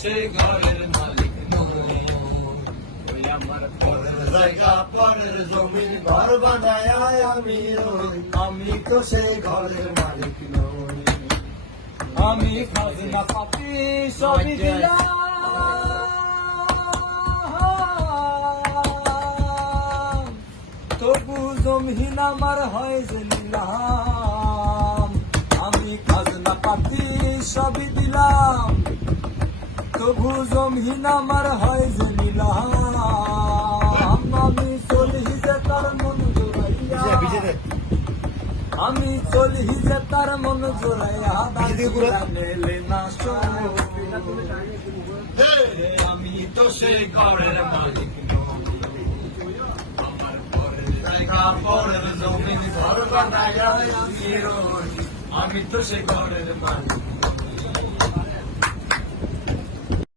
সে ঘরের মালিক নই। ওই আমার পরের জায়গা পরের জমির ঘর বানায় আমি রই, আমি তো সে ঘরের মালিক নই। আমি খাজনা পাতি সবই দিলাম, তবু জমিন আমার হয় যে নিলাম। আমি খাজনা পাতি সবই দিলাম, তবু জমিন আমার হয় যে নিলাম। আমি চলি যে তার মন জোড়াইয়া, আমি চলি যে তার মন জোড়াইয়া, মেলে না আমি তো সে ঘরের মালিক নই। আমার পরের জায়গা পরের জমিন ঘর বানায় আমি রই, আমি তো সে ঘরের মালিক।